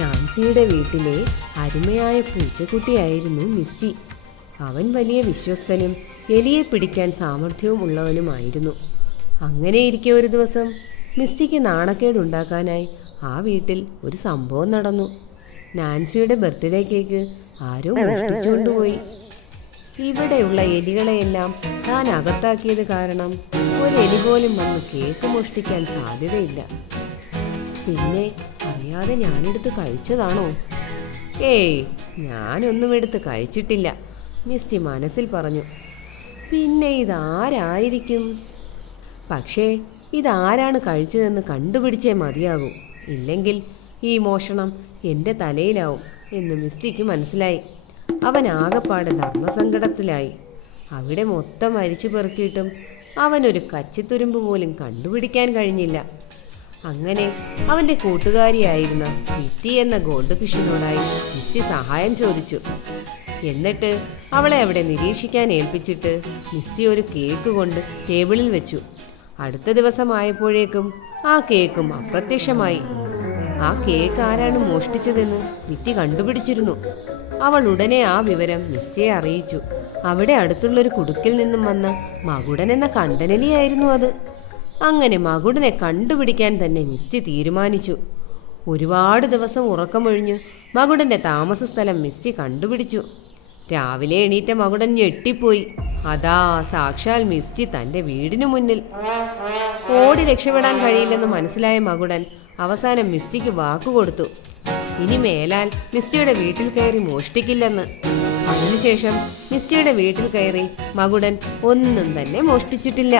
നാൻസിയുടെ വീട്ടിലെ അരുമയായ പൂച്ചക്കുട്ടിയായിരുന്നു മിസ്റ്റി. അവൻ വലിയ വിശ്വസ്തനും എലിയെ പിടിക്കാൻ സാമർഥ്യവും ഉള്ളവനുമായിരുന്നു. അങ്ങനെയിരിക്കെ ഒരു ദിവസം മിസ്റ്റിക്ക് നാണക്കേടുണ്ടാക്കാനായി ആ വീട്ടിൽ ഒരു സംഭവം നടന്നു. നാൻസിയുടെ ബർത്ത്ഡേ കേക്ക് ആരോ മോഷ്ടിച്ചുകൊണ്ടുപോയി. ഇവിടെയുള്ള എലികളെയെല്ലാം താൻ അകത്താക്കിയത് കാരണം ഒരു എലി പോലും വന്ന് കേക്ക് മോഷ്ടിക്കാൻ സാധ്യതയില്ല. പിന്നെ അറിയാതെ ഞാനെടുത്ത് കഴിച്ചതാണോ? ഏയ്, ഞാനൊന്നും എടുത്ത് കഴിച്ചിട്ടില്ല, മിസ്റ്റി മനസ്സിൽ പറഞ്ഞു. പിന്നെ ഇതാരായിരിക്കും? പക്ഷേ ഇതാരാണ് കഴിച്ചതെന്ന് കണ്ടുപിടിച്ചേ മതിയാകൂ, ഇല്ലെങ്കിൽ ഈ മോഷണം എൻ്റെ തലയിലാവും എന്ന് മിസ്റ്റിക്ക് മനസ്സിലായി. അവൻ ആകെപ്പാടെ ധർമ്മസങ്കടത്തിലായി. അവിടെ മൊത്തം അരിച്ചു പെറുക്കിയിട്ടും അവനൊരു കച്ചിത്തുരുമ്പ് പോലും കണ്ടുപിടിക്കാൻ കഴിഞ്ഞില്ല. അങ്ങനെ അവൻ്റെ കൂട്ടുകാരിയായിരുന്ന വിറ്റി എന്ന ഗോൾഡ് ഫിഷിനോടായി മിസ്റ്റി സഹായം ചോദിച്ചു. എന്നിട്ട് അവളെ അവിടെ നിരീക്ഷിക്കാൻ ഏൽപ്പിച്ചിട്ട് മിസ്റ്റി ഒരു കേക്ക് കൊണ്ട് ടേബിളിൽ വെച്ചു. അടുത്ത ദിവസമായപ്പോഴേക്കും ആ കേക്കും അപ്രത്യക്ഷമായി. ആ കേക്ക് ആരാണ് മോഷ്ടിച്ചതെന്ന് വിറ്റി കണ്ടുപിടിച്ചിരുന്നു. അവൾ ഉടനെ ആ വിവരം മിസ്റ്റിയെ അറിയിച്ചു. അവിടെ അടുത്തുള്ളൊരു കുടുക്കിൽ നിന്നും വന്ന മകുടൻ എന്ന കണ്ടനെലിയായിരുന്നു അത്. അങ്ങനെ മകുടനെ കണ്ടുപിടിക്കാൻ തന്നെ മിസ്റ്റി തീരുമാനിച്ചു. ഒരുപാട് ദിവസം ഉറക്കമൊഴിഞ്ഞ് മകുടൻ്റെ താമസ സ്ഥലം മിസ്റ്റി കണ്ടുപിടിച്ചു. രാവിലെ എണീറ്റ മകുടൻ ഞെട്ടിപ്പോയി. അതാ സാക്ഷാൽ മിസ്റ്റി തൻ്റെ വീടിനു മുന്നിൽ. ഓടി രക്ഷപ്പെടാൻ കഴിയില്ലെന്ന് മനസ്സിലായ മകുടൻ അവസാനം മിസ്റ്റിക്ക് വാക്കുകൊടുത്തു, ഇനി മേലാൽ മിസ്റ്റിയുടെ വീട്ടിൽ കയറി മോഷ്ടിക്കില്ലെന്ന്. അതിനുശേഷം മിസ്റ്റിയുടെ വീട്ടിൽ കയറി മകുടൻ ഒന്നും തന്നെ മോഷ്ടിച്ചിട്ടില്ല.